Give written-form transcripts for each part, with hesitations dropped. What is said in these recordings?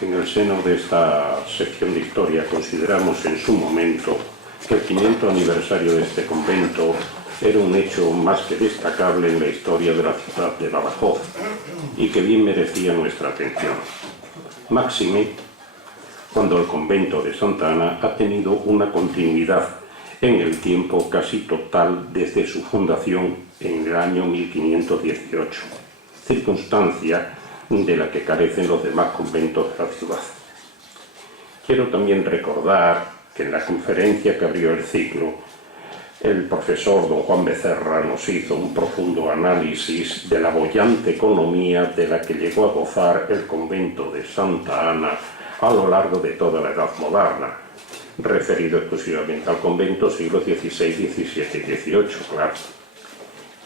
En el seno de esta sección de historia consideramos en su momento que el 500 aniversario de este convento era un hecho más que destacable en la historia de la ciudad de Badajoz y que bien merecía nuestra atención. Máxime cuando el convento de Santa Ana ha tenido una continuidad en el tiempo casi total desde su fundación en el año 1518, circunstancia de la que carecen los demás conventos de la ciudad. Quiero también recordar que en la conferencia que abrió el ciclo, el profesor don Juan Becerra nos hizo un profundo análisis de la boyante economía de la que llegó a gozar el convento de Santa Ana a lo largo de toda la Edad Moderna, referido exclusivamente al convento siglos XVI, XVII y XVIII, claro.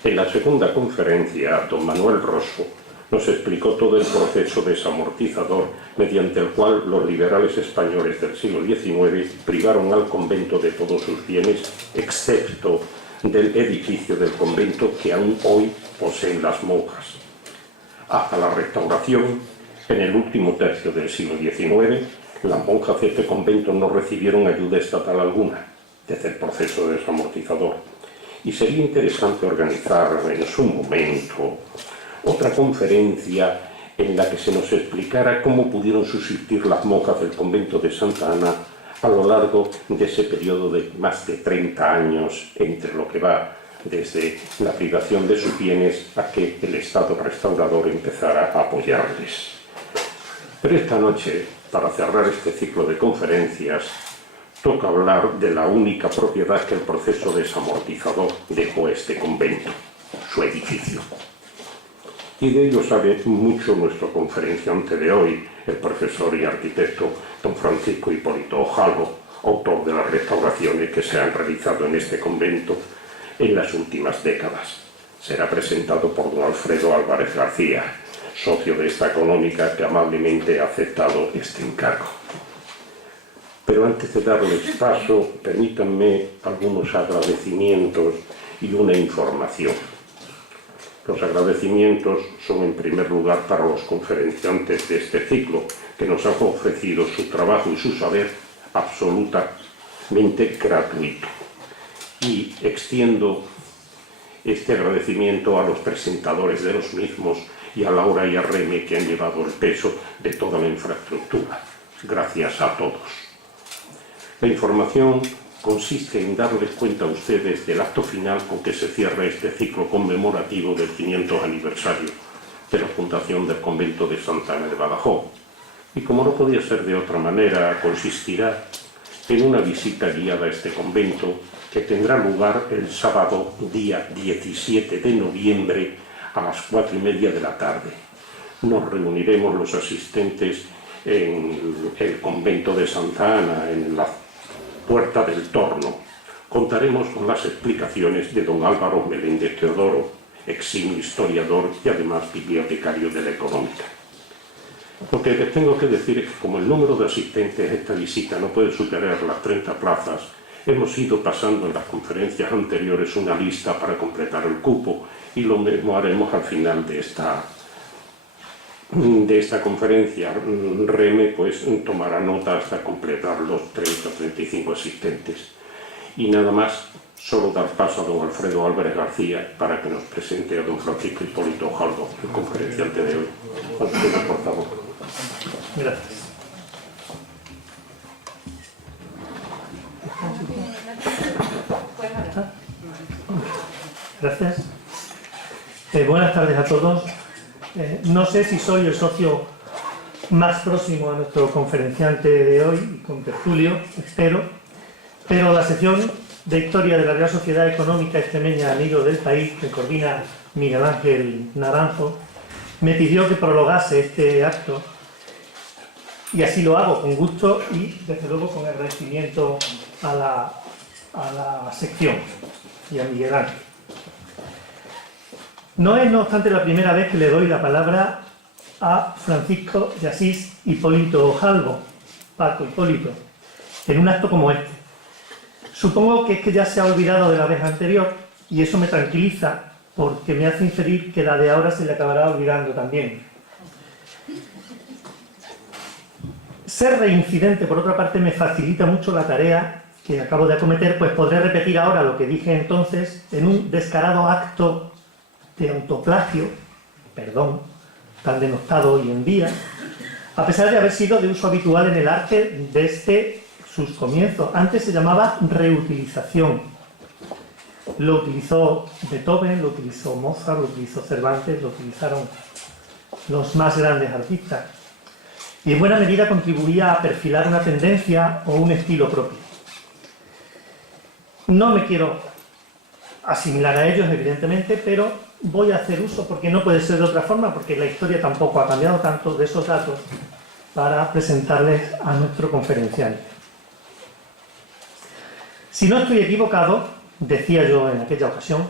En la segunda conferencia, don Manuel Rosso nos explicó todo el proceso desamortizador mediante el cual los liberales españoles del siglo XIX privaron al convento de todos sus bienes, excepto del edificio del convento que aún hoy poseen las monjas. Hasta la restauración, en el último tercio del siglo XIX, las monjas de este convento no recibieron ayuda estatal alguna desde el proceso desamortizador. Y sería interesante organizar en su momento otra conferencia en la que se nos explicara cómo pudieron subsistir las monjas del convento de Santa Ana a lo largo de ese periodo de más de 30 años entre lo que va desde la privación de sus bienes a que el Estado restaurador empezara a apoyarles. Pero esta noche, para cerrar este ciclo de conferencias, toca hablar de la única propiedad que el proceso desamortizador dejó a este convento, su edificio. Y de ello sabe mucho nuestro conferenciante de hoy, el profesor y arquitecto don Francisco Hipólito Ojalvo, autor de las restauraciones que se han realizado en este convento en las últimas décadas. Será presentado por don Alfredo Álvarez García, socio de esta económica que amablemente ha aceptado este encargo. Pero antes de darles paso, permítanme algunos agradecimientos y una información. Los agradecimientos son en primer lugar para los conferenciantes de este ciclo, que nos han ofrecido su trabajo y su saber absolutamente gratuito. Y extiendo este agradecimiento a los presentadores de los mismos y a Laura y a Reme, que han llevado el peso de toda la infraestructura. Gracias a todos. La información consiste en darles cuenta a ustedes del acto final con que se cierra este ciclo conmemorativo del 500 aniversario de la fundación del convento de Santa Ana de Badajoz. Y como no podía ser de otra manera, consistirá en una visita guiada a este convento que tendrá lugar el sábado día 17 de noviembre a las 4:30 de la tarde. Nos reuniremos los asistentes en el convento de Santa Ana, en la Puerta del Torno. Contaremos con las explicaciones de don Álvaro Meléndez Teodoro, eximio historiador y además bibliotecario de la Económica. Lo que les tengo que decir es que como el número de asistentes a esta visita no puede superar las 30 plazas, hemos ido pasando en las conferencias anteriores una lista para completar el cupo y lo mismo haremos al final de esta conferencia. Reme pues tomará nota hasta completar los 30 o 35 asistentes. Y nada más, solo dar paso a don Alfredo Álvarez García para que nos presente a don Francisco Hipólito Ojalvo, el conferenciante de hoy. Alfredo, por favor. Gracias. Gracias. Buenas tardes a todos. No sé si soy el socio más próximo a nuestro conferenciante de hoy, y con tertulio, espero, pero la sección de Historia de la Real Sociedad Económica Extremeña Amigos del País, que coordina Miguel Ángel Naranjo, me pidió que prologase este acto y así lo hago con gusto y desde luego con agradecimiento a la sección y a Miguel Ángel. No es, no obstante, la primera vez que le doy la palabra a Francisco de Asís Hipólito Ojalvo, Paco Hipólito, en un acto como este. Supongo que es que ya se ha olvidado de la vez anterior y eso me tranquiliza porque me hace inferir que la de ahora se le acabará olvidando también. Ser reincidente, por otra parte, me facilita mucho la tarea que acabo de acometer, pues podré repetir ahora lo que dije entonces en un descarado acto de autoplagio, perdón, tan denostado hoy en día, a pesar de haber sido de uso habitual en el arte desde sus comienzos. Antes se llamaba reutilización. Lo utilizó Beethoven, lo utilizó Mozart, lo utilizó Cervantes, lo utilizaron los más grandes artistas. Y en buena medida contribuía a perfilar una tendencia o un estilo propio. No me quiero asimilar a ellos, evidentemente, pero voy a hacer uso, porque no puede ser de otra forma, porque la historia tampoco ha cambiado tanto, de esos datos para presentarles a nuestro conferenciario. Si no estoy equivocado, decía yo en aquella ocasión,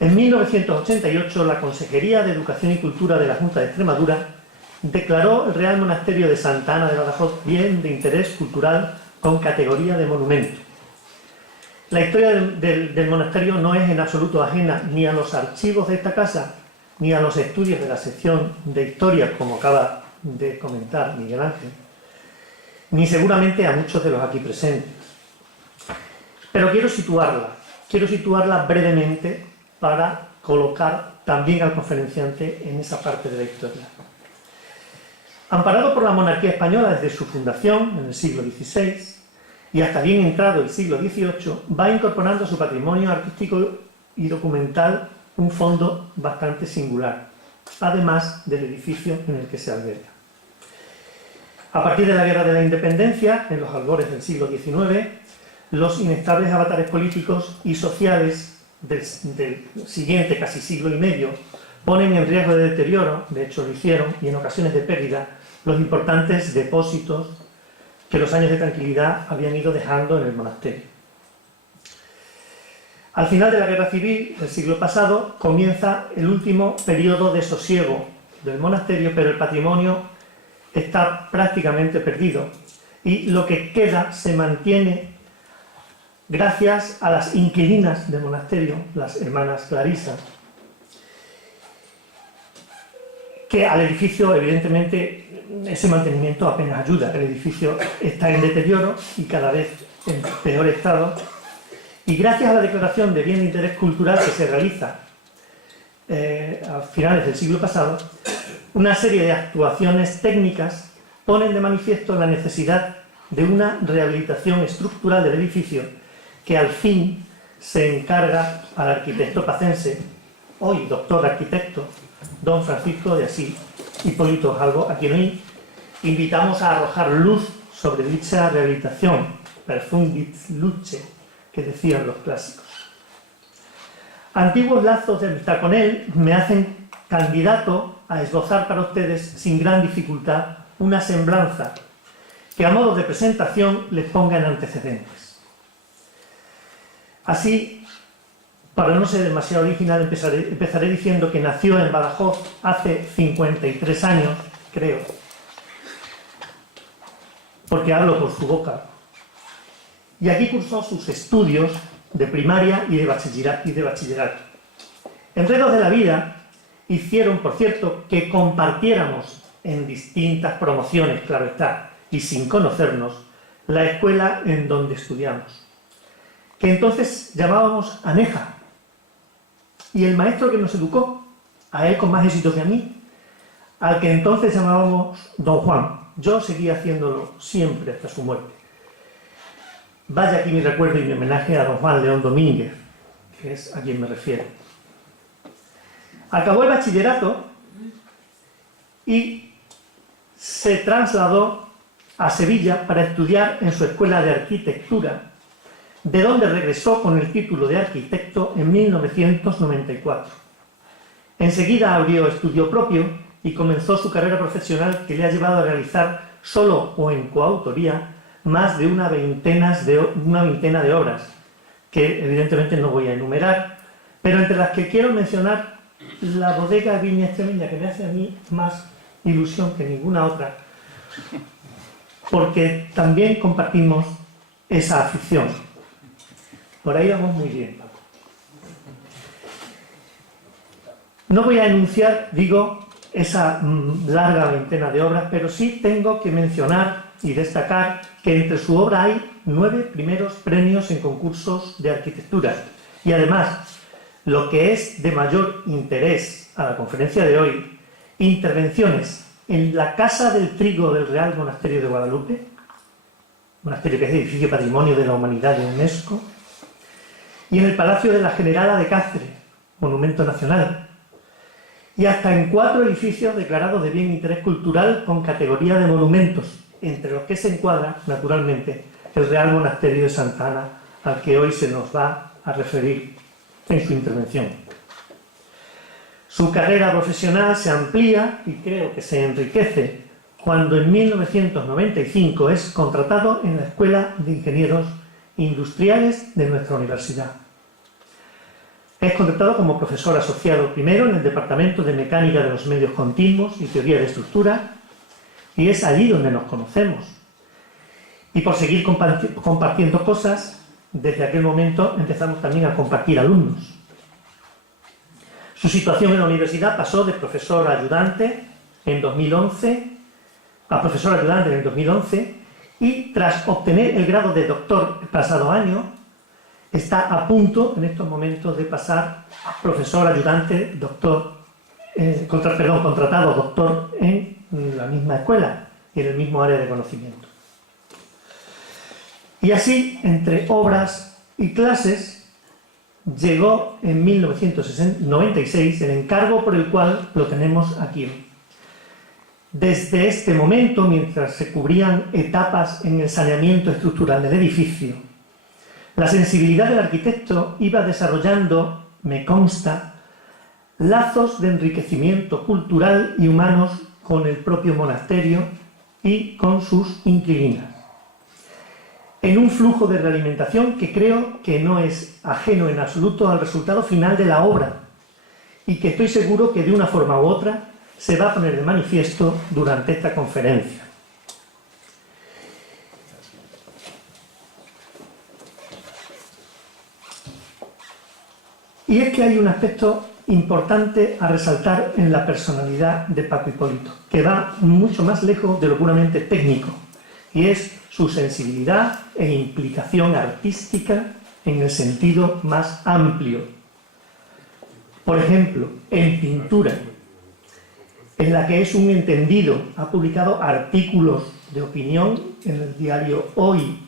en 1988 la Consejería de Educación y Cultura de la Junta de Extremadura declaró el Real Monasterio de Santa Ana de Badajoz bien de interés cultural con categoría de monumento. La historia del monasterio no es en absoluto ajena ni a los archivos de esta casa, ni a los estudios de la sección de historia, como acaba de comentar Miguel Ángel, ni seguramente a muchos de los aquí presentes. Pero quiero situarla brevemente para colocar también al conferenciante en esa parte de la historia. Amparado por la monarquía española desde su fundación en el siglo XVI y hasta bien entrado el siglo XVIII, va incorporando a su patrimonio artístico y documental un fondo bastante singular, además del edificio en el que se alberga. A partir de la Guerra de la Independencia, en los albores del siglo XIX, los inestables avatares políticos y sociales del siguiente casi siglo y medio ponen en riesgo de deterioro, de hecho lo hicieron, y en ocasiones de pérdida, los importantes depósitos que los años de tranquilidad habían ido dejando en el monasterio. Al final de la Guerra Civil del siglo pasado comienza el último periodo de sosiego del monasterio, pero el patrimonio está prácticamente perdido y lo que queda se mantiene gracias a las inquilinas del monasterio, las hermanas Clarisas, que al edificio, evidentemente, ese mantenimiento apenas ayuda. El edificio está en deterioro y cada vez en peor estado. Y gracias a la declaración de bien de interés cultural que se realiza a finales del siglo pasado, una serie de actuaciones técnicas ponen de manifiesto la necesidad de una rehabilitación estructural del edificio que al fin se encarga al arquitecto pacense, hoy doctor arquitecto, don Francisco de Asís Hipólito Jalgo, a quien hoy invitamos a arrojar luz sobre dicha rehabilitación, perfundit luce, que decían los clásicos. Antiguos lazos de amistad con él me hacen candidato a esbozar para ustedes sin gran dificultad una semblanza que a modo de presentación les ponga en antecedentes. Así, para no ser demasiado original, empezaré diciendo que nació en Badajoz hace 53 años, creo, porque hablo por su boca, y aquí cursó sus estudios de primaria y de bachillerato. Enredos de la vida hicieron, por cierto, que compartiéramos en distintas promociones, claro está, y sin conocernos, la escuela en donde estudiamos, que entonces llamábamos Aneja. Y el maestro que nos educó, a él con más éxito que a mí, al que entonces llamábamos Don Juan. Yo seguía haciéndolo siempre hasta su muerte. Vaya aquí mi recuerdo y mi homenaje a Don Juan León Domínguez, que es a quien me refiero. Acabó el bachillerato y se trasladó a Sevilla para estudiar en su escuela de arquitectura, de donde regresó con el título de arquitecto en 1994. Enseguida abrió estudio propio y comenzó su carrera profesional que le ha llevado a realizar, solo o en coautoría, más de una veintena de obras, que evidentemente no voy a enumerar, pero entre las que quiero mencionar la bodega Viña Extremeña, que me hace a mí más ilusión que ninguna otra, porque también compartimos esa afición. Por ahí vamos muy bien, Paco. No voy a enunciar, digo, esa larga veintena de obras, pero sí tengo que mencionar y destacar que entre su obra hay 9 primeros premios en concursos de arquitectura. Y además, lo que es de mayor interés a la conferencia de hoy, intervenciones en la Casa del Trigo del Real Monasterio de Guadalupe, monasterio que es edificio Patrimonio de la Humanidad de UNESCO, y en el Palacio de la Generala de Cáceres, monumento nacional, y hasta en 4 edificios declarados de bien interés cultural con categoría de monumentos, entre los que se encuadra, naturalmente, el Real Monasterio de Santa Ana, al que hoy se nos va a referir en su intervención. Su carrera profesional se amplía y creo que se enriquece cuando en 1995 es contratado en la Escuela de Ingenieros Industriales de nuestra universidad. Es contratado como profesor asociado primero en el Departamento de Mecánica de los Medios Continuos y Teoría de Estructura, y es allí donde nos conocemos. Y por seguir compartiendo cosas, desde aquel momento empezamos también a compartir alumnos. Su situación en la universidad pasó de profesor ayudante en 2011 a profesor ayudante en el 2011 y tras obtener el grado de doctor el pasado año, está a punto en estos momentos de pasar a profesor ayudante, contratado doctor en la misma escuela y en el mismo área de conocimiento. Y así, entre obras y clases, llegó en 1996 el encargo por el cual lo tenemos aquí. Desde este momento, mientras se cubrían etapas en el saneamiento estructural del edificio, la sensibilidad del arquitecto iba desarrollando, me consta, lazos de enriquecimiento cultural y humanos con el propio monasterio y con sus inquilinas, en un flujo de realimentación que creo que no es ajeno en absoluto al resultado final de la obra y que estoy seguro que de una forma u otra se va a poner de manifiesto durante esta conferencia. Y es que hay un aspecto importante a resaltar en la personalidad de Paco Hipólito, que va mucho más lejos de lo puramente técnico, y es su sensibilidad e implicación artística en el sentido más amplio. Por ejemplo, en pintura, en la que es un entendido, ha publicado artículos de opinión en el diario Hoy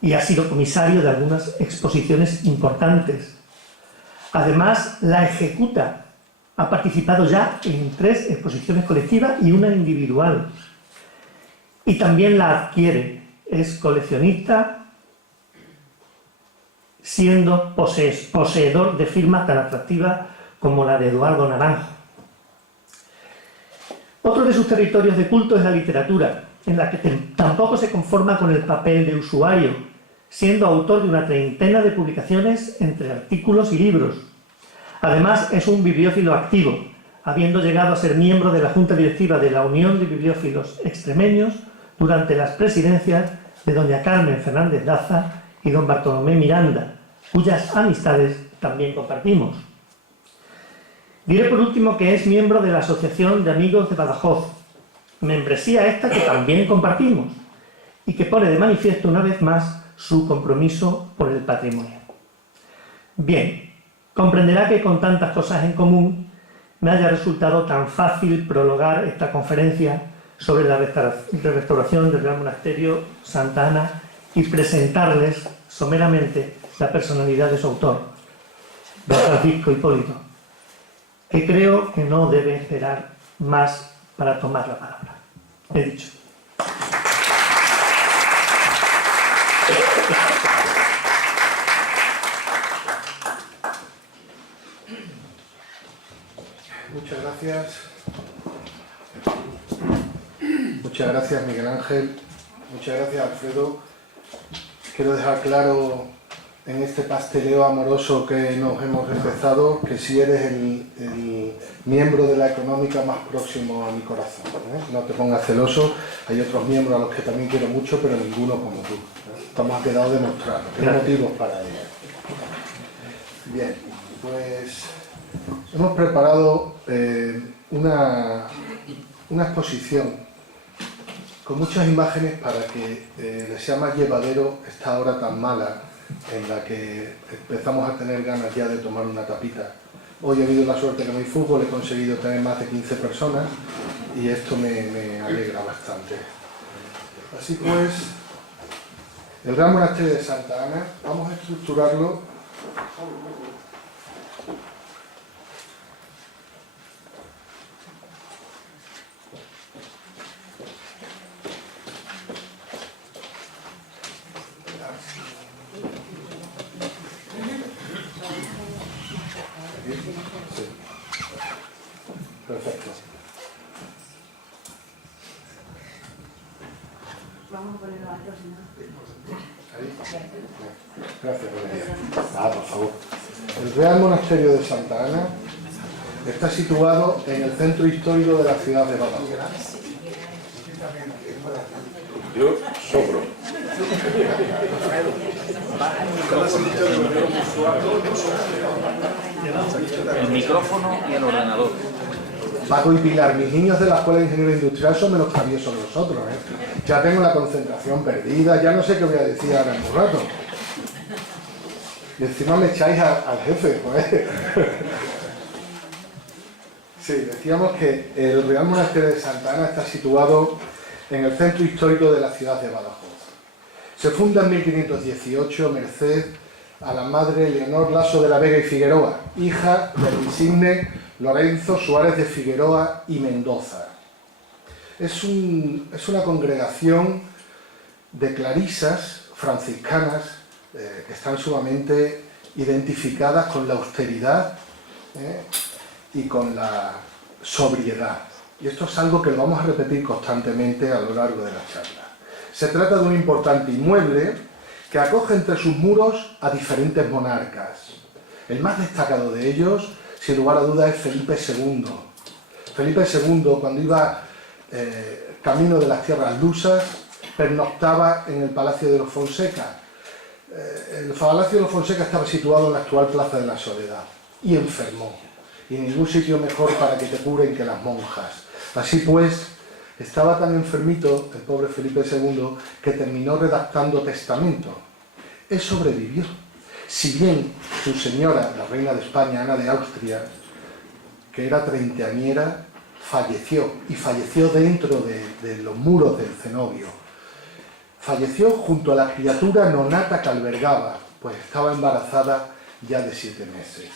y ha sido comisario de algunas exposiciones importantes. Además, la ejecuta. Ha participado ya en 3 exposiciones colectivas y una individual. Y también la adquiere. Es coleccionista, siendo poseedor de firmas tan atractivas como la de Eduardo Naranjo. Otro de sus territorios de culto es la literatura, en la que tampoco se conforma con el papel de usuario, siendo autor de una 30 de publicaciones entre artículos y libros. Además, es un bibliófilo activo, habiendo llegado a ser miembro de la Junta Directiva de la Unión de Bibliófilos Extremeños durante las presidencias de doña Carmen Fernández Daza y don Bartolomé Miranda, cuyas amistades también compartimos. Diré por último que es miembro de la Asociación de Amigos de Badajoz, membresía esta que también compartimos y que pone de manifiesto una vez más su compromiso por el patrimonio. Bien, comprenderá que con tantas cosas en común me haya resultado tan fácil prologar esta conferencia sobre la restauración del Real Monasterio Santa Ana y presentarles someramente la personalidad de su autor, don Francisco Hipólito, que creo que no debe esperar más para tomar la palabra. He dicho. Muchas gracias. Muchas gracias, Miguel Ángel. Muchas gracias, Alfredo. Quiero dejar claro en este pasteleo amoroso que nos hemos empezado que si eres el miembro de la económica más próximo a mi corazón, ¿eh? No te pongas celoso. Hay otros miembros a los que también quiero mucho, pero ninguno como tú, ¿eh? Esto ha quedado demostrado. ¿Qué motivos para ello? Bien, pues hemos preparado una exposición con muchas imágenes para que les sea más llevadero esta hora tan mala en la que empezamos a tener ganas ya de tomar una tapita. Hoy he habido la suerte que no hay fútbol, he conseguido tener más de 15 personas y esto me alegra bastante. Así pues, el Gran Monasterio de Santa Ana, vamos a estructurarlo sí. Perfecto. Vamos a ponerlo alto, si no. Ahí. Gracias, Valeria. Por favor. El Real Monasterio de Santa Ana está situado en el centro histórico de la ciudad de Badajoz. Yo sobro. El micrófono y el ordenador. Paco y Pilar, mis niños de la Escuela de Ingeniería Industrial son menos traviesos que nosotros, ¿eh? Ya tengo la concentración perdida, ya no sé qué voy a decir ahora en un rato. Y encima me echáis al jefe, joder. Sí, decíamos que el Real Monasterio de Santa Ana está situado en el centro histórico de la ciudad de Badajoz. Se funda en 1518 merced a la madre Leonor Laso de la Vega y Figueroa, hija del insigne Lorenzo Suárez de Figueroa y Mendoza. Es una congregación de clarisas franciscanas que están sumamente identificadas con la austeridad y con la sobriedad. Y esto es algo que lo vamos a repetir constantemente a lo largo de la charla. Se trata de un importante inmueble que acoge entre sus muros a diferentes monarcas. El más destacado de ellos, sin lugar a dudas, es Felipe II. Felipe II, cuando iba camino de las tierras lusas, pernoctaba en el Palacio de los Fonseca. El Palacio de los Fonseca estaba situado en la actual Plaza de la Soledad y enfermó. Y ningún sitio mejor para que te curen que las monjas. Así pues, estaba tan enfermito el pobre Felipe II que terminó redactando testamento. Él sobrevivió. Si bien su señora, la reina de España, Ana de Austria, que era treintañera, falleció, y falleció dentro de los muros del cenobio. Falleció junto a la criatura nonata que albergaba, pues estaba embarazada ya de 7 meses.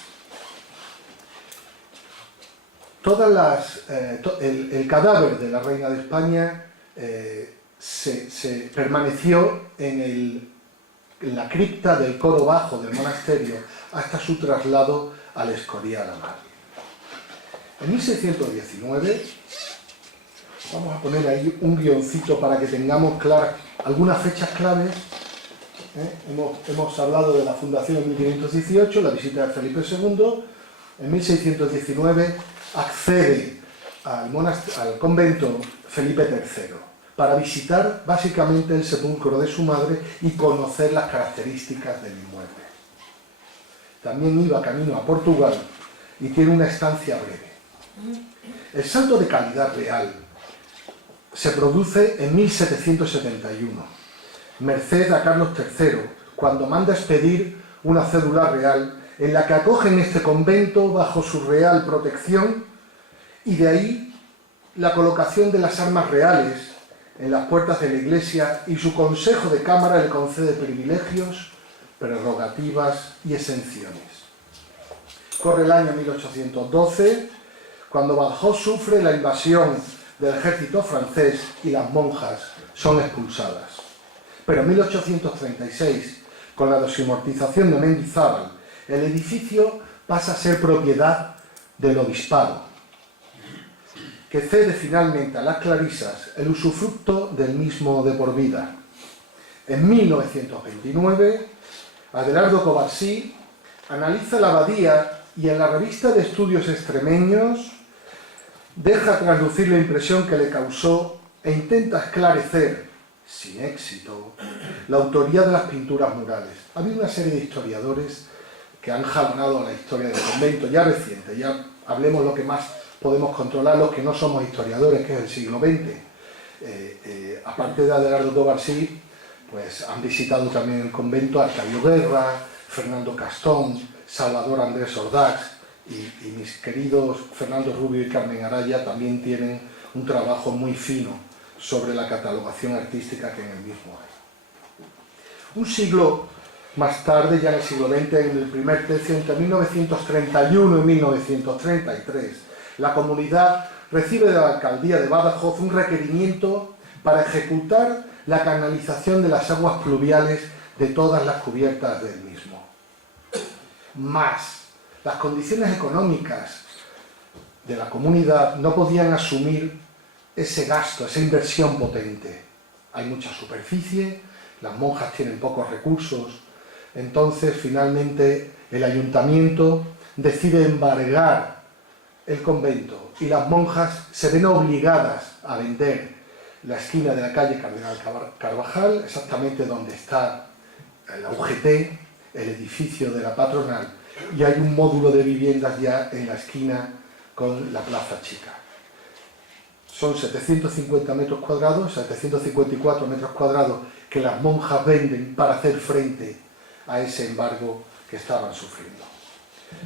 El cadáver de la reina de España se permaneció en la cripta del coro bajo del monasterio hasta su traslado al Escorial a Madrid. En 1619, vamos a poner ahí un guioncito para que tengamos claras algunas fechas claves. Hemos hablado de la fundación en 1518, la visita de Felipe II. En 1619 accede al convento Felipe III para visitar básicamente el sepulcro de su madre y conocer las características del inmueble. También iba camino a Portugal y tiene una estancia breve. El salto de calidad real se produce en 1771, merced a Carlos III, cuando manda expedir una cédula real en la que acogen este convento bajo su real protección, y de ahí la colocación de las armas reales en las puertas de la iglesia, y su consejo de cámara le concede privilegios, prerrogativas y exenciones. Corre el año 1812, cuando Badajoz sufre la invasión del ejército francés y las monjas son expulsadas. Pero en 1836, con la desamortización de Mendizábal, el edificio pasa a ser propiedad del obispado, que cede finalmente a las clarisas el usufructo del mismo de por vida. En 1929, Adelardo Covarsí analiza la abadía y en la revista de Estudios Extremeños deja traslucir la impresión que le causó e intenta esclarecer, sin éxito, la autoría de las pinturas murales. Había una serie de historiadores que han jalonado a la historia del convento, ya reciente, ya hablemos lo que más podemos controlar los que no somos historiadores, que es el siglo XX. Aparte de Adelardo Tovarsí, pues han visitado también el convento Arcadio Guerra, Fernando Castón, Salvador Andrés Ordax y mis queridos Fernando Rubio y Carmen Araya también tienen un trabajo muy fino sobre la catalogación artística que en el mismo hay. Un siglo más tarde, ya en el siglo XX, en el primer tercio, entre 1931 y 1933, la comunidad recibe de la alcaldía de Badajoz un requerimiento para ejecutar la canalización de las aguas pluviales de todas las cubiertas del mismo. Más, las condiciones económicas de la comunidad no podían asumir ese gasto, esa inversión potente. Hay mucha superficie, las monjas tienen pocos recursos, entonces finalmente el ayuntamiento decide embargar el convento y las monjas se ven obligadas a vender la esquina de la calle Cardenal Carvajal, exactamente donde está la UGT, el edificio de la patronal, y hay un módulo de viviendas ya en la esquina con la Plaza Chica. Son 750 metros cuadrados, 754 metros cuadrados que las monjas venden para hacer frente a ese embargo que estaban sufriendo.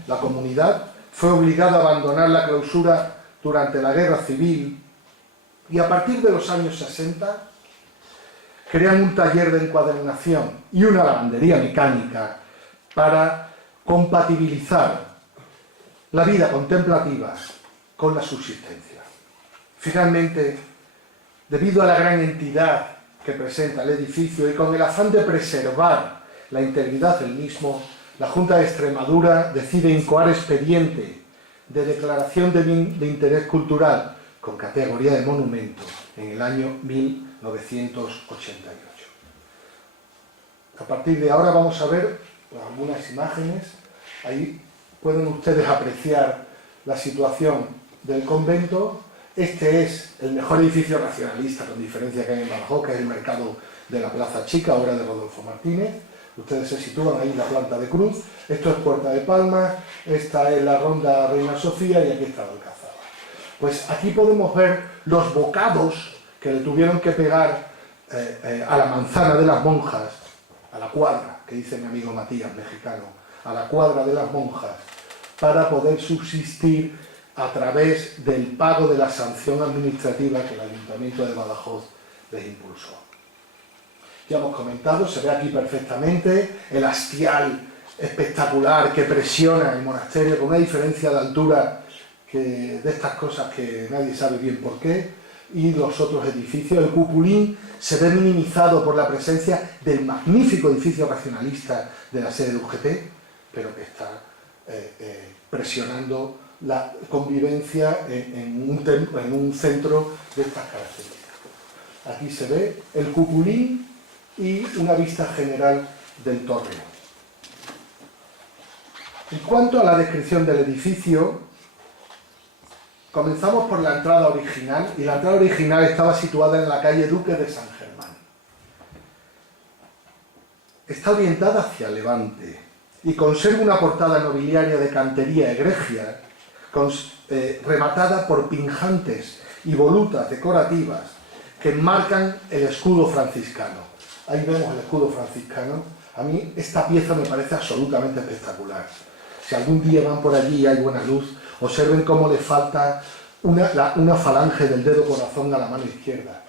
La comunidad fue obligada a abandonar la clausura durante la Guerra Civil y a partir de los años 60 crean un taller de encuadernación y una lavandería mecánica para compatibilizar la vida contemplativa con la subsistencia. Finalmente, debido a la gran entidad que presenta el edificio y con el afán de preservar la integridad del mismo, la Junta de Extremadura decide incoar expediente de declaración de interés cultural con categoría de monumento en el año 1988. A partir de ahora vamos a ver algunas imágenes. Ahí pueden ustedes apreciar la situación del convento. Este es el mejor edificio racionalista, con diferencia, que hay en Badajoz, que es el mercado de la Plaza Chica, obra de Rodolfo Martínez. Ustedes se sitúan ahí en la planta de cruz. Esto es Puerta de Palmas, esta es la Ronda Reina Sofía y aquí está la Alcazaba. Pues aquí podemos ver los bocados que le tuvieron que pegar a la manzana de las monjas, a la cuadra, que dice mi amigo Matías, mexicano, a la cuadra de las monjas, para poder subsistir a través del pago de la sanción administrativa que el Ayuntamiento de Badajoz les impulsó. Ya hemos comentado, se ve aquí perfectamente el hastial espectacular que presiona el monasterio con una diferencia de altura de estas cosas que nadie sabe bien por qué, y los otros edificios. El cupulín se ve minimizado por la presencia del magnífico edificio racionalista de la sede de UGT, pero que está presionando la convivencia en un centro de estas características. Aquí se ve el cupulín y una vista general del torreón. En cuanto a la descripción del edificio, comenzamos por la entrada original, y la entrada original estaba situada en la calle Duque de San Germán. Está orientada hacia levante y conserva una portada nobiliaria de cantería egregia, rematada por pinjantes y volutas decorativas que enmarcan el escudo franciscano. Ahí vemos el escudo franciscano. A mí esta pieza me parece absolutamente espectacular. Si algún día van por allí y hay buena luz, observen cómo le falta una falange del dedo corazón a la mano izquierda.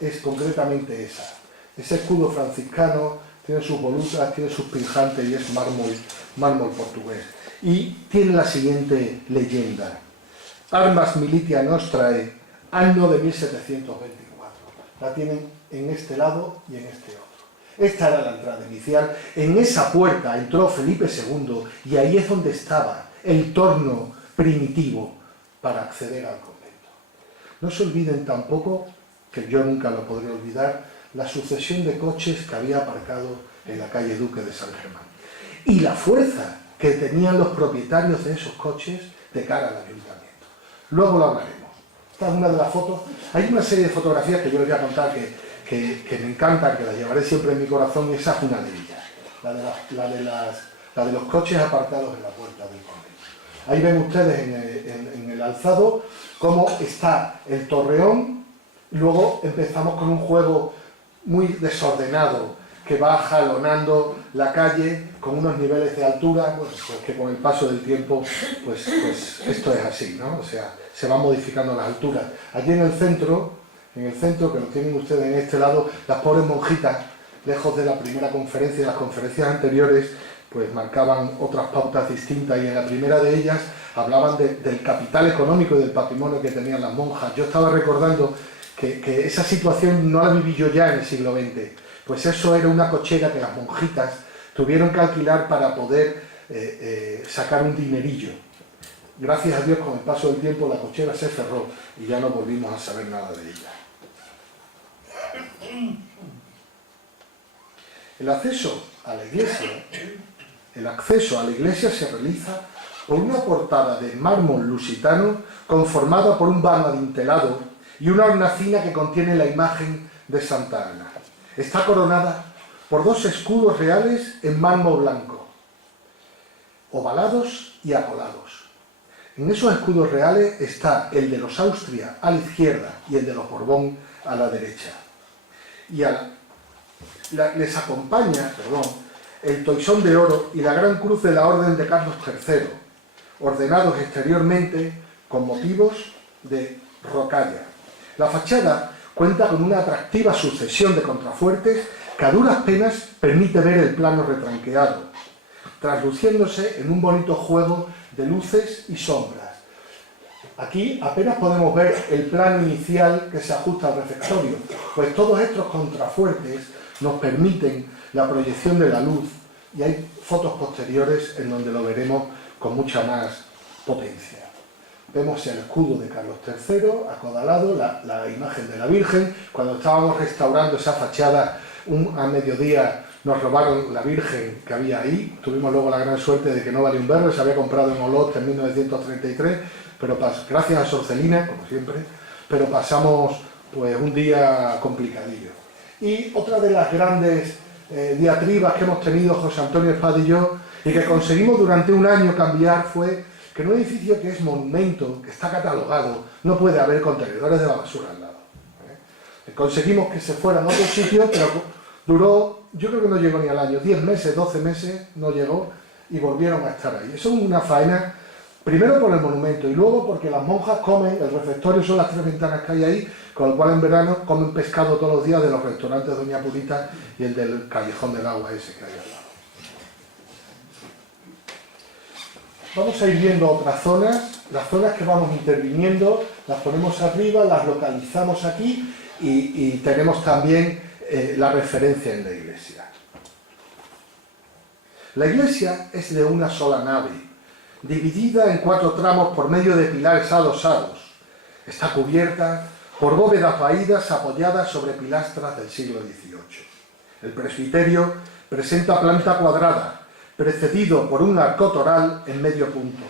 Es concretamente esa. Ese escudo franciscano tiene sus volutas, tiene sus pinjantes y es mármol portugués. Y tiene la siguiente leyenda: Armas Militia Nostrae, año de 1724. La tienen en este lado y en este otro. Esta era la entrada inicial. En esa puerta entró Felipe II y ahí es donde estaba el torno primitivo para acceder al convento. No se olviden tampoco, que yo nunca lo podré olvidar, la sucesión de coches que había aparcado en la calle Duque de San Germán y la fuerza que tenían los propietarios de esos coches de cara al ayuntamiento. Luego lo hablaremos. Esta es una de las fotos. Hay una serie de fotografías que yo les voy a contar que me encantan, que las llevaré siempre en mi corazón, y esa es una de ellas, la de los coches aparcados en la puerta del convento. Ahí ven ustedes en el alzado cómo está el torreón. Luego empezamos con un juego muy desordenado que va jalonando la calle con unos niveles de altura, pues que con el paso del tiempo pues esto es así, ¿no? O sea, se van modificando las alturas. Allí en el centro, que lo tienen ustedes en este lado, las pobres monjitas, lejos de la primera conferencia y las conferencias anteriores, pues marcaban otras pautas distintas, y en la primera de ellas hablaban del capital económico y del patrimonio que tenían las monjas. Yo estaba recordando que esa situación no la viví yo ya en el siglo XX, pues eso era una cochera que las monjitas tuvieron que alquilar para poder sacar un dinerillo. Gracias a Dios, con el paso del tiempo la cochera se cerró y ya no volvimos a saber nada de ella. El acceso a la iglesia se realiza por una portada de mármol lusitano conformada por un vano adintelado y una hornacina que contiene la imagen de Santa Ana. Está coronada por 2 escudos reales en mármol blanco, ovalados y apolados. En esos escudos reales está el de los Austria a la izquierda y el de los Borbón a la derecha. Y les acompaña, el toisón de oro y la gran cruz de la Orden de Carlos III, ordenados exteriormente con motivos de rocalla. La fachada cuenta con una atractiva sucesión de contrafuertes que a duras penas permite ver el plano retranqueado, trasluciéndose en un bonito juego de luces y sombras. Aquí apenas podemos ver el plano inicial que se ajusta al refectorio, pues todos estos contrafuertes nos permiten la proyección de la luz, y hay fotos posteriores en donde lo veremos con mucha más potencia. Vemos el escudo de Carlos III, acodalado, la imagen de la Virgen. Cuando estábamos restaurando esa fachada, a mediodía nos robaron la Virgen que había ahí. Tuvimos luego la gran suerte de que no valía un berro, se había comprado en Olot en 1933, pero gracias a Sorcelina, como siempre, pero pasamos pues un día complicadillo. Y otra de las grandes diatribas que hemos tenido José Antonio Espada y yo, y que conseguimos durante un año cambiar, fue que en un edificio que es monumento, que está catalogado, no puede haber contenedores de la basura al lado. Conseguimos que se fueran a otro sitio, pero duró, yo creo que no llegó ni al año, 10 meses, 12 meses, no llegó, y volvieron a estar ahí. Eso es una faena, primero por el monumento, y luego porque las monjas comen, el refectorio son las 3 ventanas que hay ahí, con lo cual en verano comen pescado todos los días de los restaurantes Doña Purita y el del Callejón del Agua ese que hay al lado. Vamos a ir viendo otras zonas, las zonas que vamos interviniendo, las ponemos arriba, las localizamos aquí y tenemos también la referencia en la iglesia. La iglesia es de una sola nave, dividida en 4 tramos por medio de pilares adosados. Está cubierta por bóvedas vaídas apoyadas sobre pilastras del siglo XVIII. El presbiterio presenta planta cuadrada, precedido por un arco toral en medio punto.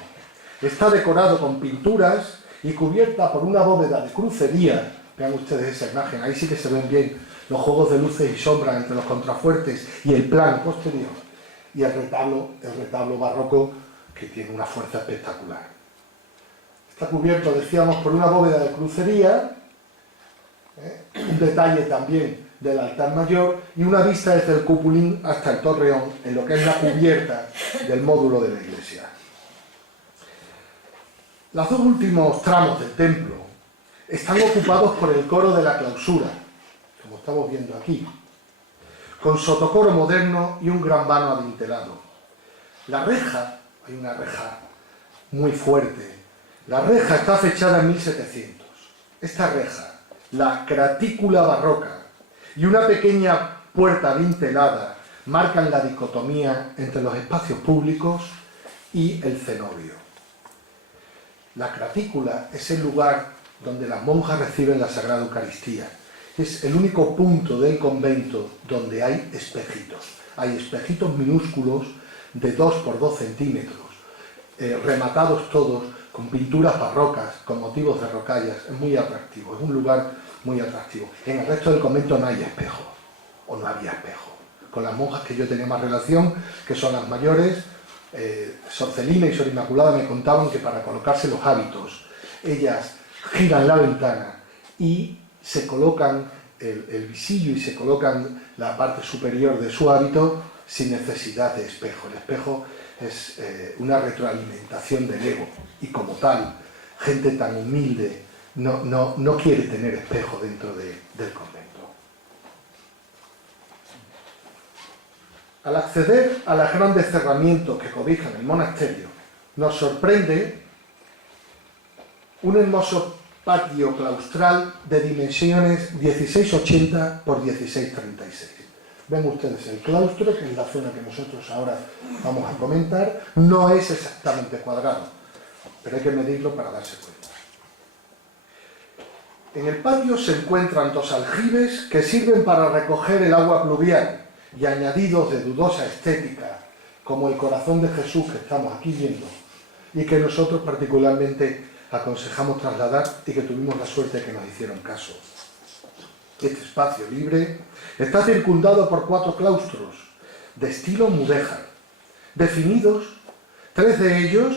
Está decorado con pinturas y cubierta por una bóveda de crucería. Vean ustedes esa imagen, ahí sí que se ven bien los juegos de luces y sombras entre los contrafuertes y el plano posterior. Y el retablo barroco, que tiene una fuerza espectacular. Está cubierto, decíamos, por una bóveda de crucería, un detalle también del altar mayor y una vista desde el cupulín hasta el torreón en lo que es la cubierta del módulo de la iglesia. Los 2 últimos tramos del templo están ocupados por el coro de la clausura, como estamos viendo aquí, con sotocoro moderno y un gran vano adintelado. La reja, hay una reja muy fuerte, la reja está fechada en 1700. Esta reja, la cratícula barroca y una pequeña puerta adintelada marcan la dicotomía entre los espacios públicos y el cenobio. La cratícula es el lugar donde las monjas reciben la Sagrada Eucaristía. Es el único punto del convento donde hay espejitos. Hay espejitos minúsculos de 2 por 2 centímetros, rematados todos con pinturas barrocas, con motivos de rocallas. Es muy atractivo, es un lugar muy atractivo. En el resto del convento no hay espejo, o no había espejo. Con las monjas que yo tenía más relación, que son las mayores, Sor Celina y Sor Inmaculada me contaban que para colocarse los hábitos, ellas giran la ventana y se colocan el visillo y se colocan la parte superior de su hábito sin necesidad de espejo. El espejo es una retroalimentación del ego y como tal, gente tan humilde no quiere tener espejo dentro del convento. Al acceder a los grandes cerramientos que cobijan el monasterio, nos sorprende un hermoso patio claustral de dimensiones 1680 por 1636. Ven ustedes el claustro, que es la zona que nosotros ahora vamos a comentar, no es exactamente cuadrado, pero hay que medirlo para darse cuenta. En el patio se encuentran dos aljibes que sirven para recoger el agua pluvial y añadidos de dudosa estética, como el corazón de Jesús que estamos aquí viendo, y que nosotros particularmente aconsejamos trasladar y que tuvimos la suerte de que nos hicieron caso. Este espacio libre está circundado por 4 claustros de estilo mudéjar, definidos, 3 de ellos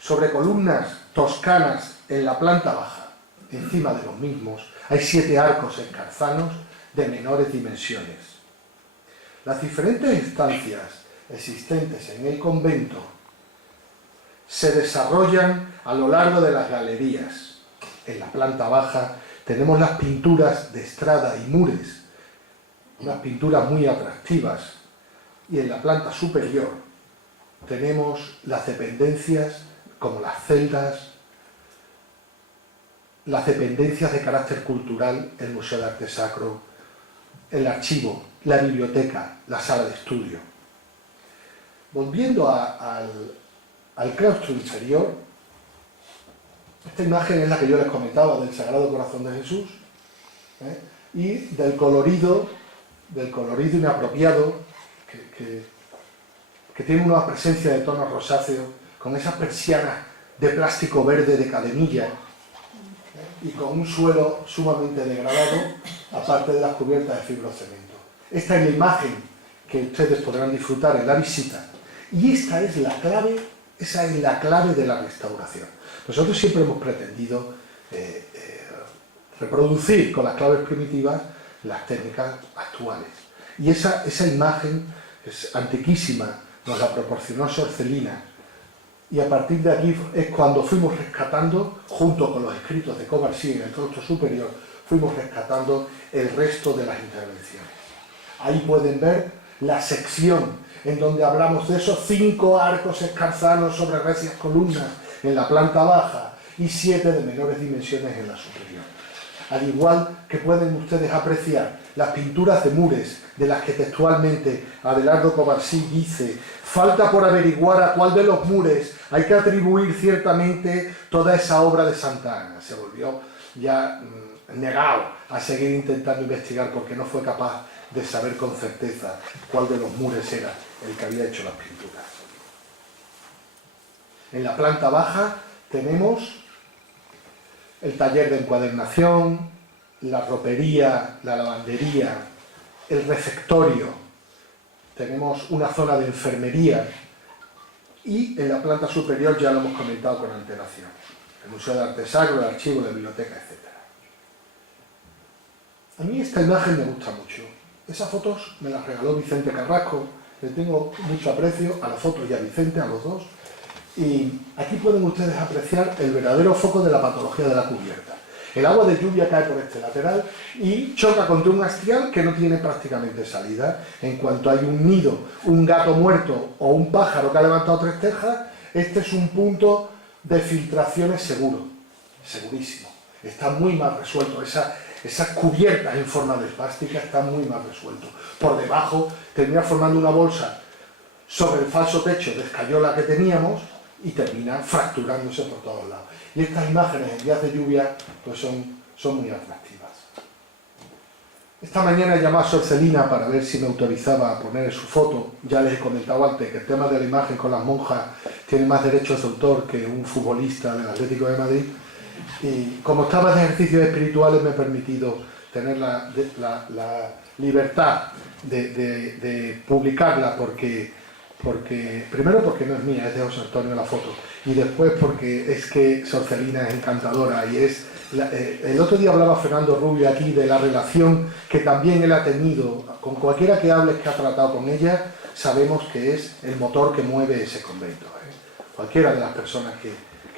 sobre columnas toscanas en la planta baja. Encima de los mismos hay 7 arcos escarzanos de menores dimensiones. Las diferentes estancias existentes en el convento se desarrollan a lo largo de las galerías. En la planta baja tenemos las pinturas de Estrada y Mures, unas pinturas muy atractivas, y en la planta superior tenemos las dependencias como las celdas, las dependencias de carácter cultural, el Museo de Arte Sacro, el archivo, la biblioteca, la sala de estudio. Volviendo al claustro inferior, esta imagen es la que yo les comentaba del Sagrado Corazón de Jesús, y del colorido inapropiado que tiene una presencia de tonos rosáceos, con esas persianas de plástico verde de cadenilla, y con un suelo sumamente degradado, aparte de las cubiertas de fibrocemento. Esta es la imagen que ustedes podrán disfrutar en la visita, y esa es la clave de la restauración. Nosotros siempre hemos pretendido reproducir con las claves primitivas las técnicas actuales. Y esa imagen es antiquísima, nos la proporcionó Sor Celina, y a partir de aquí es cuando fuimos rescatando, junto con los escritos de Covarsí en el claustro superior, fuimos rescatando el resto de las intervenciones. Ahí pueden ver la sección en donde hablamos de esos 5 arcos escarzanos sobre recias columnas en la planta baja y 7 de menores dimensiones en la superior. Al igual que pueden ustedes apreciar las pinturas de Mures, de las que textualmente Abelardo Covarsí dice: falta por averiguar a cuál de los Mures hay que atribuir ciertamente toda esa obra de Santa Ana. Se volvió ya negado a seguir intentando investigar porque no fue capaz de saber con certeza cuál de los Mures era el que había hecho las pinturas. En la planta baja tenemos el taller de encuadernación, la ropería, la lavandería, el refectorio, tenemos una zona de enfermería y en la planta superior ya lo hemos comentado con antelación, el Museo de Arte Sacro, el archivo, la biblioteca, etc. A mí esta imagen me gusta mucho. Esas fotos me las regaló Vicente Carrasco, le tengo mucho aprecio a las fotos y a Vicente, a los dos. Y aquí pueden ustedes apreciar el verdadero foco de la patología de la cubierta. El agua de lluvia cae por este lateral y choca contra un hastial que no tiene prácticamente salida. En cuanto hay un nido, un gato muerto o un pájaro que ha levantado 3 tejas, este es un punto de filtraciones seguro, segurísimo. Está muy mal resuelto. Esas cubiertas en forma de espástica están muy mal resueltos. Por debajo termina formando una bolsa sobre el falso techo de escayola que teníamos y termina fracturándose por todos lados. Y estas imágenes en días de lluvia pues son muy atractivas. Esta mañana he llamado a Sor Celina para ver si me autorizaba a poner su foto. Ya les he comentado antes que el tema de la imagen con las monjas tiene más derechos de autor que un futbolista del Atlético de Madrid. Y como estaba de ejercicios espirituales me he permitido tener la libertad de publicarla porque primero porque no es mía, es de José Antonio la foto, y después porque es que Sor Celina es encantadora y es... el otro día hablaba Fernando Rubio aquí de la relación que también él ha tenido, con cualquiera que hables que ha tratado con ella, sabemos que es el motor que mueve ese convento, ¿eh? Cualquiera de las personas que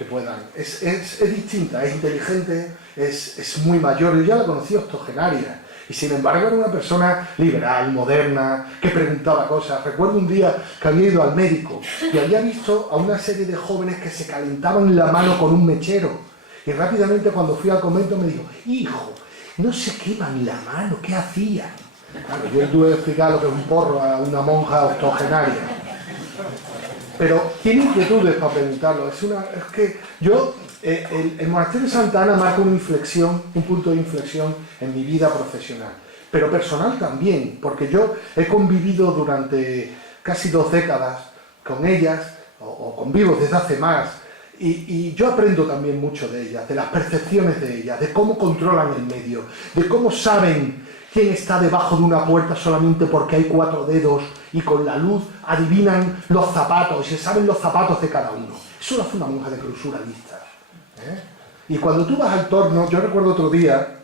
puedan. Es distinta, es inteligente, es muy mayor, yo ya la conocí octogenaria, y sin embargo era una persona liberal, moderna, que preguntaba cosas. Recuerdo un día que había ido al médico y había visto a una serie de jóvenes que se calentaban la mano con un mechero, y rápidamente cuando fui al convento me dijo: hijo, no se queman la mano, ¿qué hacían? Claro, yo tuve que explicar lo que es un porro a una monja octogenaria. Pero tiene inquietudes para preguntarlo. Es que yo, el monasterio de Santa Ana marca una inflexión, un punto de inflexión en mi vida profesional, pero personal también, porque yo he convivido durante casi 2 décadas con ellas, o convivo desde hace más, y yo aprendo también mucho de ellas, de las percepciones de ellas, de cómo controlan el medio, de cómo saben quién está debajo de una puerta solamente porque hay 4 dedos y con la luz adivinan los zapatos y se saben los zapatos de cada uno. Eso lo hace una monja de clausura lista, ¿eh? Y cuando tú vas al torno, yo recuerdo otro día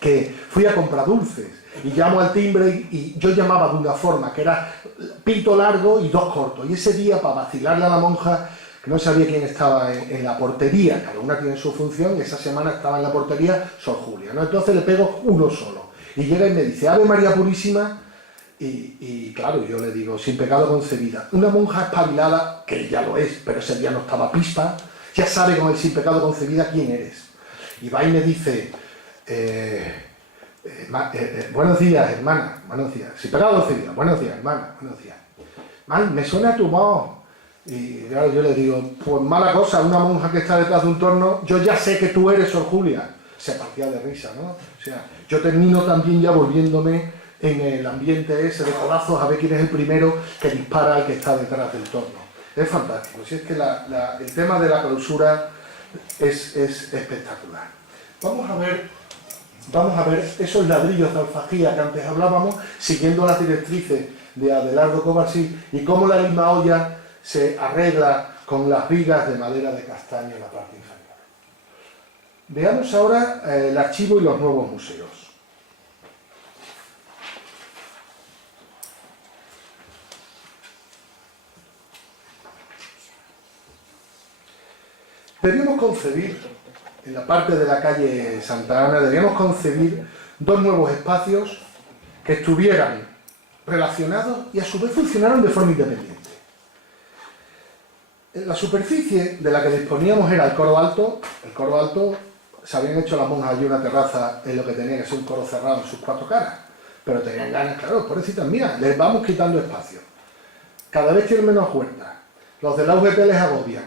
que fui a comprar dulces y llamo al timbre y yo llamaba de una forma que era pito largo y 2 cortos, y ese día, para vacilarle a la monja, que no sabía quién estaba en la portería, cada una tiene su función, y esa semana estaba en la portería Sor Julia, ¿no? Entonces le pego uno solo. Y llega y me dice: Ave María Purísima, y claro, yo le digo: sin pecado concebida. Una monja espabilada, que ya lo es, pero ese día no estaba pispa, ya sabe con el sin pecado concebida quién eres. Y va y me dice: buenos días, hermana, buenos días. Sin pecado concebida, buenos días, hermana, buenos días. Man, me suena tu voz. Y claro, yo le digo: pues mala cosa, una monja que está detrás de un torno, yo ya sé que tú eres Sor Julia. Se partía de risa, ¿no? O sea, yo termino también ya volviéndome en el ambiente ese de codazos a ver quién es el primero que dispara al que está detrás del torno. Es fantástico. Si es que el tema de la clausura es espectacular. Vamos a ver esos ladrillos de alfajía que antes hablábamos, siguiendo las directrices de Adelardo Covarsí, y cómo la misma olla se arregla con las vigas de madera de castaño en la parte inferior. Veamos ahora el archivo y los nuevos museos. Debíamos concebir, en la parte de la calle Santa Ana, debíamos concebir 2 nuevos espacios que estuvieran relacionados y a su vez funcionaran de forma independiente. La superficie de la que disponíamos era el coro alto. El coro alto, se habían hecho las monjas allí una terraza en lo que tenía que ser un coro cerrado en sus 4 caras, pero tenían ganas, claro, pobrecitas mías, les vamos quitando espacio. Cada vez tienen menos huertas, los de la UGT les agobian,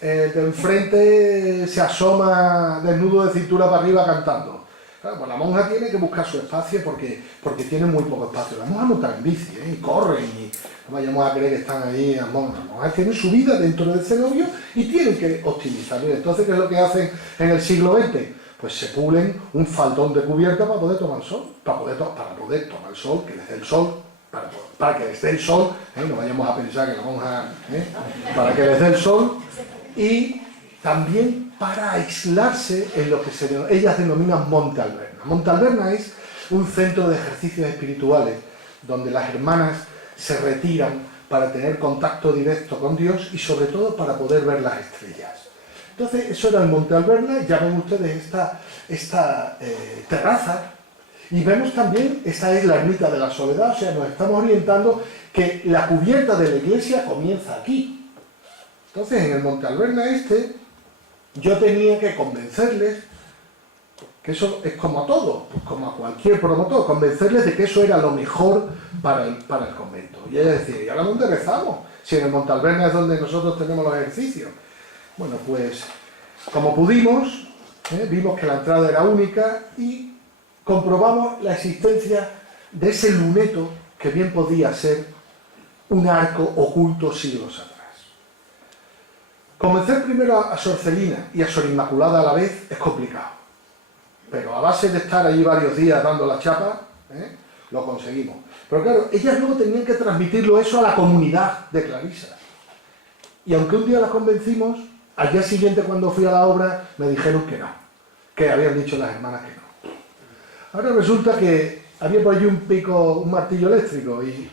el de enfrente se asoma desnudo de cintura para arriba cantando. Claro, pues la monja tiene que buscar su espacio porque tiene muy poco espacio. Las monjas montan en bici, y corren, y no vayamos a creer que están ahí las monjas. Las monjas tienen su vida dentro del cenobio y tienen que optimizarlo. Entonces, ¿qué es lo que hacen en el siglo XX? Pues se pulen un faldón de cubierta para poder tomar sol, para poder tomar el sol, que les dé el sol, para que les dé el sol, no vayamos a pensar que la monja, para que les dé el sol, y también para aislarse en lo que ellas denominan Monte Alberna. Monte Alberna es un centro de ejercicios espirituales donde las hermanas se retiran para tener contacto directo con Dios y sobre todo para poder ver las estrellas. Entonces, eso era el Monte Alberna. Ya ven ustedes esta terraza, y vemos también, esta es la ermita de la Soledad, o sea, nos estamos orientando que la cubierta de la iglesia comienza aquí. Entonces, en el Monte Alberna yo tenía que convencerles, que eso es como a todo, pues como a cualquier promotor, convencerles de que eso era lo mejor para el convento. Y ella decía: ¿y ahora dónde rezamos? Si en el Monte Alberna es donde nosotros tenemos los ejercicios. Bueno, pues como pudimos, vimos que la entrada era única y comprobamos la existencia de ese luneto que bien podía ser un arco oculto siglos atrás. Convencer primero a Sor Celina y a Sor Inmaculada a la vez es complicado, pero a base de estar allí varios días dando la chapa, lo conseguimos. Pero claro, ellas luego tenían que transmitirlo eso a la comunidad de clarisas. Y aunque un día las convencimos, al día siguiente cuando fui a la obra me dijeron que no, que habían dicho las hermanas que no. Ahora resulta que había por allí un martillo eléctrico y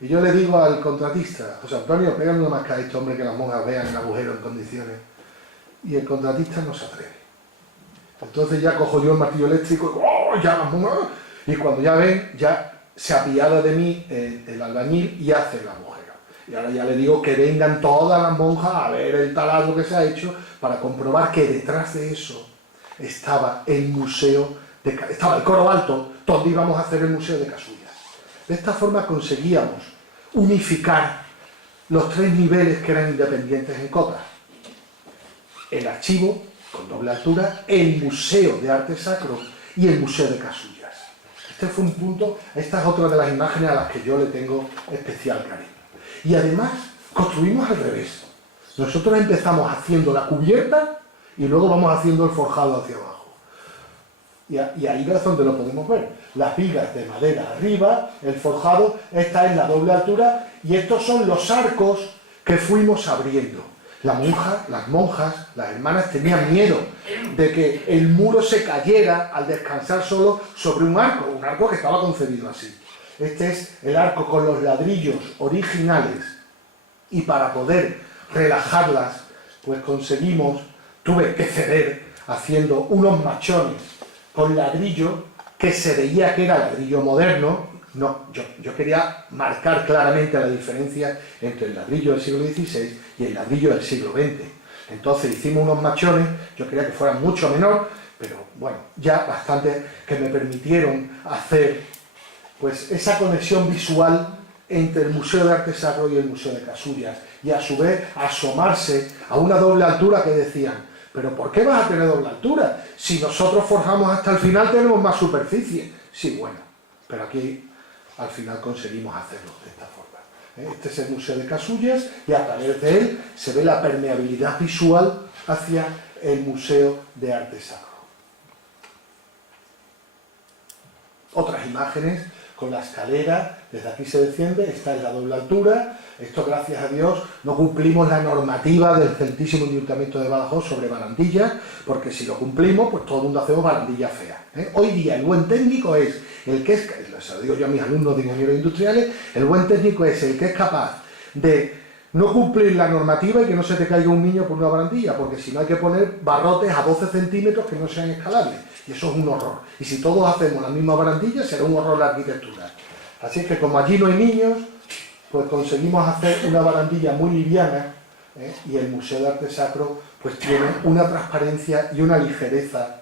yo le digo al contratista, José Antonio, pégale una masca a este hombre que las monjas vean el agujero en condiciones. Y el contratista no se atreve. Entonces ya cojo yo el martillo eléctrico y cuando ya ven, ya se apiada de mí el albañil y hace el agujero. Y ahora ya le digo que vengan todas las monjas a ver el taladro que se ha hecho para comprobar que detrás de eso estaba el museo, estaba el coro alto donde íbamos a hacer el museo de Casullas. De esta forma conseguíamos unificar los 3 niveles que eran independientes en Cota. El archivo, con doble altura, el Museo de Arte Sacro y el Museo de Casullas. Este fue un punto, esta es otra de las imágenes a las que yo le tengo especial cariño. Y además, construimos al revés. Nosotros empezamos haciendo la cubierta y luego vamos haciendo el forjado hacia abajo. Y ahí es donde lo podemos ver. Las vigas de madera arriba, el forjado, esta es la doble altura y estos son los arcos que fuimos abriendo. Las monjas, las hermanas tenían miedo de que el muro se cayera al descansar solo sobre un arco que estaba concebido así. Este es el arco con los ladrillos originales y para poder relajarlas, pues tuve que ceder haciendo unos machones con ladrillo que se veía que era ladrillo moderno. No, yo quería marcar claramente la diferencia entre el ladrillo del siglo XVI y el ladrillo del siglo XX. Entonces hicimos unos machones, yo quería que fueran mucho menor, pero bueno, ya bastante que me permitieron hacer pues esa conexión visual entre el Museo de Arte Sacro y el Museo de Casullas, y a su vez asomarse a una doble altura que decían, ¿pero por qué vas a tener doble altura? Si nosotros forjamos hasta el final tenemos más superficie. Sí, bueno, pero aquí al final conseguimos hacerlo de esta forma. Este es el Museo de Casullas y a través de él se ve la permeabilidad visual hacia el Museo de Arte Sacro. Otras imágenes con la escalera, desde aquí se desciende, esta es la doble altura. Esto, gracias a Dios, no cumplimos la normativa del Centísimo Ayuntamiento de Badajoz sobre barandillas, porque si lo cumplimos, pues todo el mundo hacemos barandillas feas. Hoy día el buen técnico es el que es, se lo digo yo a mis alumnos de ingenieros industriales, el buen técnico es el que es capaz de no cumplir la normativa y que no se te caiga un niño por una barandilla, porque si no hay que poner barrotes a 12 centímetros que no sean escalables, y eso es un horror. Y si todos hacemos la misma barandilla, será un horror la arquitectura. Así es que como allí no hay niños, pues conseguimos hacer una barandilla muy liviana, y el Museo de Arte Sacro pues tiene una transparencia y una ligereza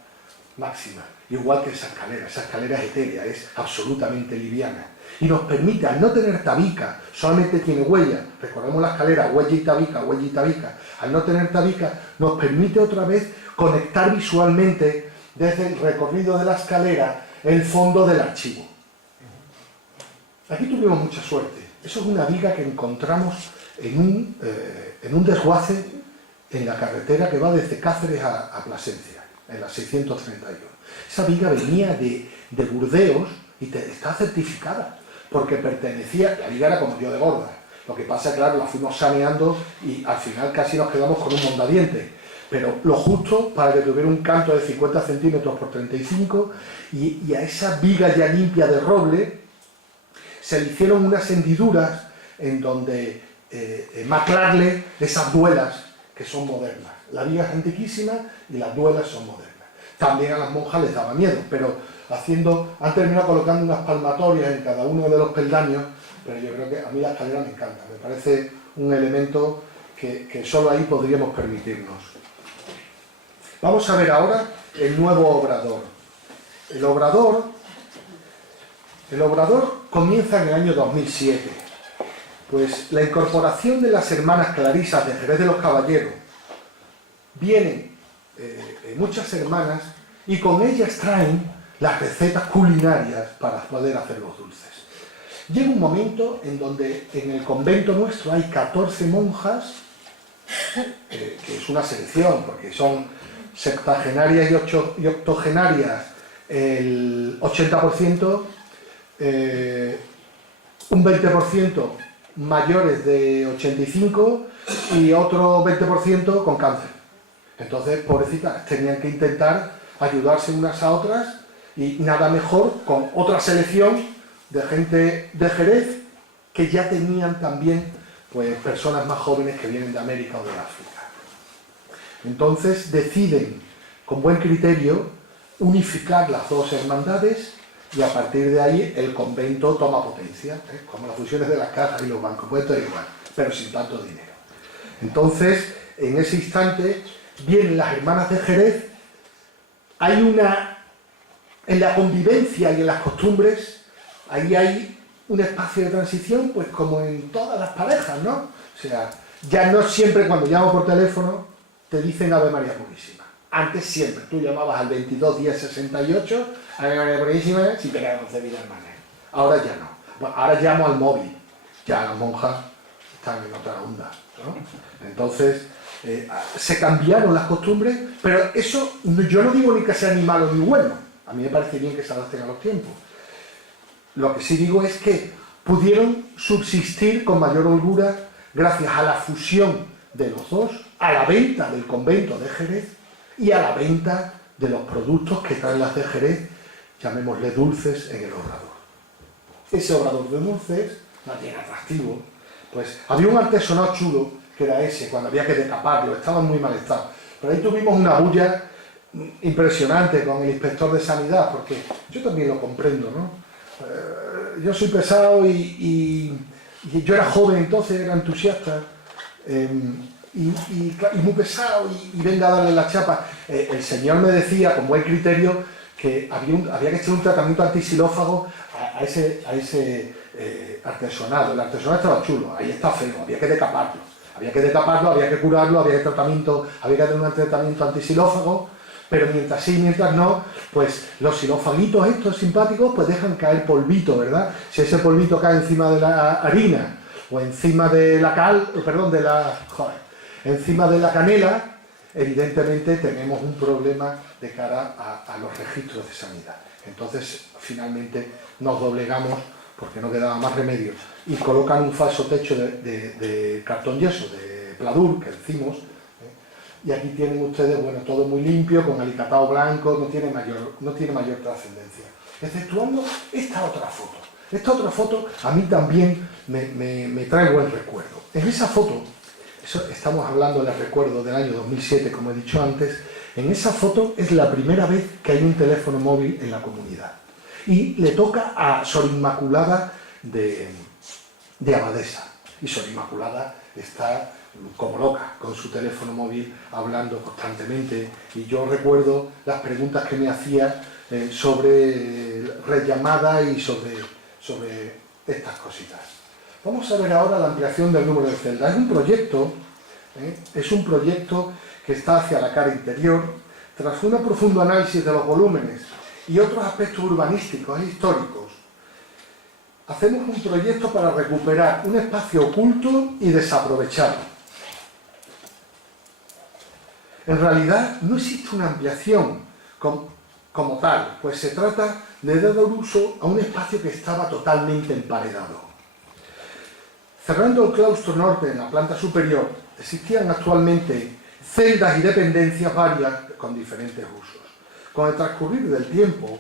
máxima, igual que esa escalera es etérea, es absolutamente liviana. Y nos permite, al no tener tabica, solamente tiene huella, recordemos la escalera, huella y tabica, al no tener tabica, nos permite otra vez conectar visualmente desde el recorrido de la escalera el fondo del archivo. Aquí tuvimos mucha suerte. Eso es una viga que encontramos en un desguace en la carretera que va desde Cáceres a Plasencia, en la 631. Esa viga venía de Burdeos y está certificada, porque pertenecía, la viga era como yo de gorda. Lo que pasa, claro, la fuimos saneando y al final casi nos quedamos con un mondadientes. Pero lo justo para que tuviera un canto de 50 centímetros por 35 y a esa viga ya limpia de roble se le hicieron unas hendiduras en donde maclarle esas duelas que son modernas. La viga es antiquísima y las duelas son modernas. También a las monjas les daba miedo, pero han terminado colocando unas palmatorias en cada uno de los peldaños, pero yo creo que a mí la escalera me encanta, me parece un elemento que solo ahí podríamos permitirnos. Vamos a ver ahora el nuevo obrador. El obrador comienza en el año 2007. Pues la incorporación de las hermanas clarisas de Jerez de los Caballeros, vienen muchas hermanas y con ellas traen las recetas culinarias para poder hacer los dulces. Llega un momento en donde en el convento nuestro hay 14 monjas, que es una selección, porque son septagenarias y octogenarias el 80%, un 20% mayores de 85 y otro 20% con cáncer. Entonces, pobrecitas, tenían que intentar ayudarse unas a otras y nada mejor con otra selección de gente de Jerez que ya tenían también pues, personas más jóvenes que vienen de América o de África. Entonces deciden, con buen criterio, unificar las dos hermandades y a partir de ahí el convento toma potencia, como las fusiones de las cajas y los bancos, pues esto es igual, pero sin tanto dinero. Entonces, en ese instante, vienen las hermanas de Jerez, hay en la convivencia y en las costumbres, ahí hay un espacio de transición, pues como en todas las parejas, ¿no? O sea, ya no siempre cuando llamo por teléfono te dicen Ave María Purísima. Antes siempre, tú llamabas al 22 10 68, Ave María Purísima, si te quedan 11.000 hermanas. Ahora ya no. Bueno, ahora llamo al móvil. Ya las monjas están en otra onda, ¿no? Entonces, se cambiaron las costumbres, pero eso yo no digo ni que sea ni malo ni bueno. A mí me parece bien que se adapten a los tiempos. Lo que sí digo es que pudieron subsistir con mayor holgura gracias a la fusión de los dos, a la venta del convento de Jerez y a la venta de los productos que traen las de Jerez, llamémosle dulces, en el obrador. Ese obrador de dulces no tiene atractivo. Pues había un artesonado chulo, que era ese, cuando había que decaparlo, estaba en muy mal estado. Pero ahí tuvimos una bulla impresionante con el inspector de sanidad, porque yo también lo comprendo, ¿no? Yo soy pesado y yo era joven entonces, era entusiasta y muy pesado y venga a darle la chapa. El señor me decía con buen criterio que había que hacer un tratamiento antisilófago a ese artesonado. El artesonado estaba chulo, ahí está feo, había que decaparlo, había que curarlo, había que hacer un tratamiento antisilófago. Pero mientras sí, mientras no, pues los silófaguitos estos simpáticos pues dejan caer polvito, ¿verdad? Si ese polvito cae encima de la harina o encima de la encima de la canela, evidentemente tenemos un problema de cara a los registros de sanidad. Entonces, finalmente nos doblegamos porque no quedaba más remedio y colocan un falso techo de cartón yeso, de pladur, que decimos. Y aquí tienen ustedes, bueno, todo muy limpio, con alicatado blanco, no tiene mayor trascendencia. Exceptuando esta otra foto. Esta otra foto a mí también me trae buen recuerdo. En esa foto, estamos hablando del recuerdo del año 2007, como he dicho antes, en esa foto es la primera vez que hay un teléfono móvil en la comunidad. Y le toca a Sor Inmaculada de Abadesa. Y Sor Inmaculada está como loca con su teléfono móvil hablando constantemente y yo recuerdo las preguntas que me hacía sobre rellamada y sobre estas cositas. Vamos a ver ahora la ampliación del número de celdas. Es un proyecto que está hacia la cara interior tras un profundo análisis de los volúmenes y otros aspectos urbanísticos e históricos. Hacemos un proyecto para recuperar un espacio oculto y desaprovechado. En realidad no existe una ampliación como tal, pues se trata de dar uso a un espacio que estaba totalmente emparedado. Cerrando el claustro norte en la planta superior, existían actualmente celdas y dependencias varias con diferentes usos. Con el transcurrir del tiempo,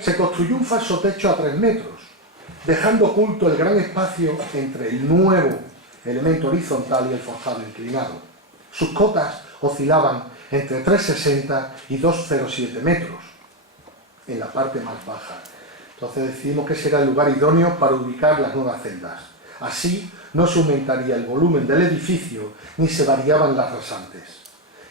se construyó un falso techo a 3 metros, dejando oculto el gran espacio entre el nuevo elemento horizontal y el forjado inclinado. Sus cotas oscilaban entre 3,60 y 2,07 metros en la parte más baja. Entonces decidimos que ese era el lugar idóneo para ubicar las nuevas celdas. Así no se aumentaría el volumen del edificio ni se variaban las rasantes.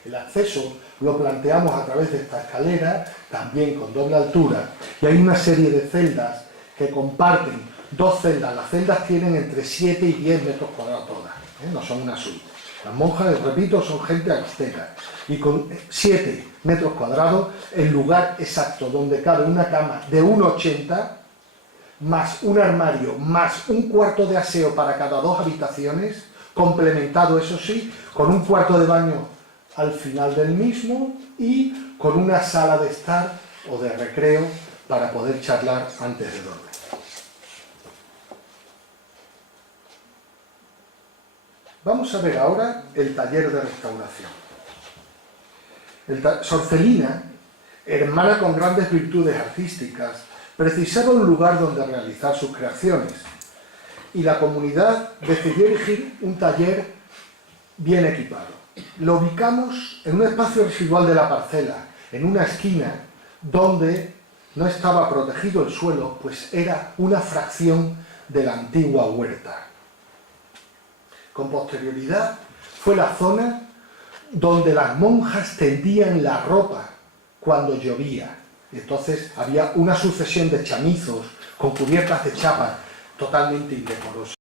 El acceso lo planteamos a través de esta escalera, también con doble altura, y hay una serie de celdas que comparten 2 celdas. Las celdas tienen entre 7 y 10 metros cuadrados todas, no son una suite. Las monjas, repito, son gente austera y con 7 metros cuadrados el lugar exacto donde cabe una cama de 1,80 más un armario, más un cuarto de aseo para cada 2 habitaciones, complementado, eso sí, con un cuarto de baño al final del mismo y con una sala de estar o de recreo para poder charlar antes de dormir. Vamos a ver ahora el taller de restauración. Sor Celina, hermana con grandes virtudes artísticas, precisaba un lugar donde realizar sus creaciones y la comunidad decidió elegir un taller bien equipado. Lo ubicamos en un espacio residual de la parcela, en una esquina donde no estaba protegido el suelo, pues era una fracción de la antigua huerta. Con posterioridad fue la zona donde las monjas tendían la ropa cuando llovía. Entonces había una sucesión de chamizos con cubiertas de chapa totalmente indecorosas.